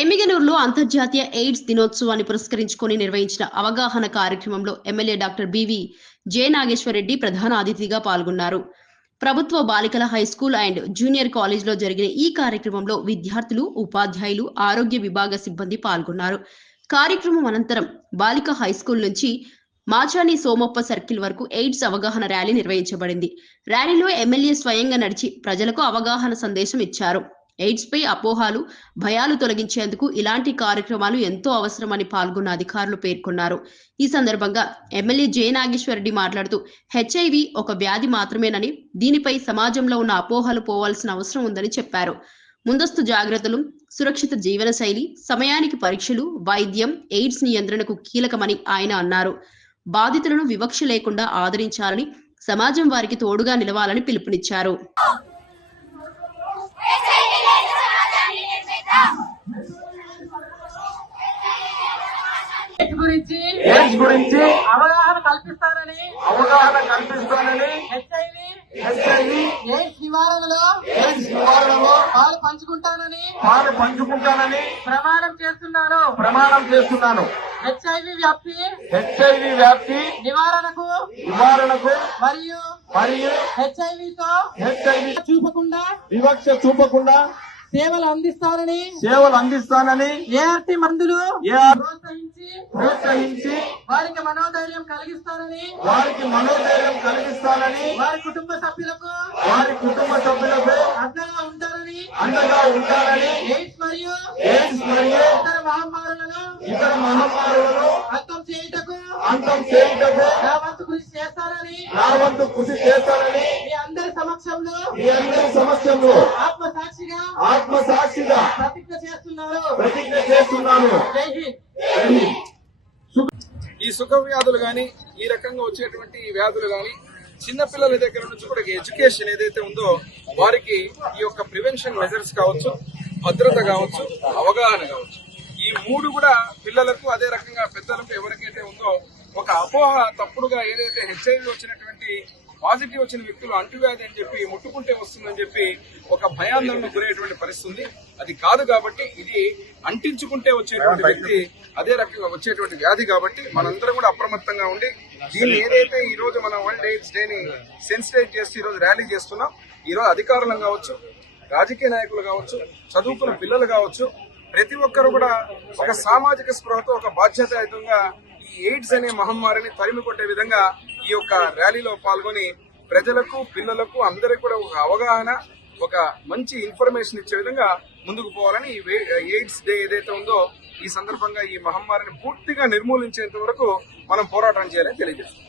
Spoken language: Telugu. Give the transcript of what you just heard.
ఎమ్మిగనూరులో అంతర్జాతీయ ఎయిడ్స్ దినోత్సవాన్ని పురస్కరించుకొని నిర్వహించిన అవగాహన కార్యక్రమంలో MLA doctor B V J. Nageswarareddy ప్రధాన అతిథిగా పాల్గొన్నారు. ప్రభుత్వ బాలికల హైస్కూల్ అండ్ జూనియర్ కాలేజ్లో జరిగిన ఈ కార్యక్రమంలో విద్యార్థులు, ఉపాధ్యాయులు, ఆరోగ్య విభాగ సిబ్బంది పాల్గొన్నారు. కార్యక్రమం అనంతరం బాలిక హైస్కూల్ నుంచి మాచాని సోమప్ప సర్కిల్ వరకు ఎయిడ్స్ అవగాహన ర్యాలీ నిర్వహించబడింది. ర్యాలీలో ఎమ్మెల్యే స్వయంగా నడిచి ప్రజలకు అవగాహన సందేశం ఇచ్చారు. ఎయిడ్స్ పై అపోహలు, భయాలు తొలగించేందుకు ఇలాంటి కార్యక్రమాలు ఎంతో అవసరమని పాల్గొన్న అధికారులు పేర్కొన్నారు. ఈ సందర్భంగా ఎమ్మెల్యే జె. నాగేశ్వరరెడ్డి మాట్లాడుతూ హెచ్ఐవి ఒక వ్యాధి మాత్రమేనని, దీనిపై సమాజంలో ఉన్న అపోహలు పోవాల్సిన అవసరం ఉందని చెప్పారు. ముందస్తు జాగ్రత్తలు, సురక్షిత జీవనశైలి, సమయానికి పరీక్షలు, వైద్యం ఎయిడ్స్ నియంత్రణకు కీలకమని ఆయన అన్నారు. బాధితులను వివక్ష లేకుండా ఆదరించాలని, సమాజం వారికి తోడుగా నిలవాలని పిలుపునిచ్చారు. ఎయిడ్స్ గురించి అవగాహన కల్పిస్తానని హెచ్ఐవి ఎయిడ్స్ నివారణలో పాలు పంచుకుంటానని ప్రమాణం చేస్తున్నాను. హెచ్ఐవి వ్యాప్తి నివారణకు మరియు హెచ్ఐవితో వివక్ష చూపకుండా సేవలు అందిస్తానని ఏఆర్టీ మందులు ప్రోత్సహించి వారికి మనోధైర్యం కలిగిస్తానని వారి కుటుంబ సభ్యులకు అండగా ఉంటారని ఎయిడ్స్ మరియు ఇతర మహమ్మారులను అంతం చేయుటకు నా వంతు కృషి చేస్తానని మీ అందరి సమక్షంలో ఆత్మసాక్షిగా ప్రతిజ్ఞ చేస్తున్నాను. జై హింద్. ఈ సుఖ వ్యాధులు గాని, ఈ రకంగా వచ్చేటువంటి వ్యాధులు గాని చిన్నపిల్లల దగ్గర నుంచి కూడా ఎడ్యుకేషన్ ఏదైతే ఉందో వారికి ఈ యొక్క ప్రివెన్షన్ మెజర్స్ కావచ్చు, భద్రత కావచ్చు, అవగాహన కావచ్చు, ఈ మూడు కూడా పిల్లలకు అదే రకంగా పెద్దలకు ఎవరికైతే ఉందో ఒక అపోహ తప్పుడుగా ఏదైతే హెచ్ఐవి వచ్చినటువంటి పాజిటివ్ వచ్చిన వ్యక్తులు అంటువ్యాధి అని చెప్పి ముట్టుకుంటే వస్తుందని చెప్పి ఒక భయాందోళనకు గురయ్యేటువంటి పరిస్థితి. అది కాదు కాబట్టి ఇది అంటించుకుంటే వచ్చేటువంటి వ్యక్తి అదే రకంగా వచ్చేటువంటి వ్యాధి కాబట్టి మనందరం కూడా అప్రమత్తంగా ఉండి దీన్ని ఏదైతే ఈ రోజు మనం వరల్డ్ ఎయిడ్స్ డేని సెన్సిటైజ్ చేసి ఈ రోజు ర్యాలీ చేస్తున్నాం. ఈ రోజు అధికారులు కావచ్చు, రాజకీయ నాయకులు కావచ్చు, చదువుకున్న పిల్లలు కావచ్చు, ప్రతి ఒక్కరు కూడా ఒక సామాజిక స్పృహతో ఒక బాధ్యతాయుతంగా ఈ ఎయిడ్స్ అనే మహమ్మారిని తరిమి కొట్టే విధంగా ఈ యొక్క ర్యాలీలో పాల్గొని ప్రజలకు, పిల్లలకు అందరికీ కూడా ఒక అవగాహన, ఒక మంచి ఇన్ఫర్మేషన్ ఇచ్చే విధంగా ముందుకు పోవాలని ఎయిడ్స్ డే ఏదైతే ఉందో ఈ సందర్భంగా ఈ మహమ్మారిని పూర్తిగా నిర్మూలించేంత వరకు మనం పోరాటం చేయాలని తెలియజేస్తాం.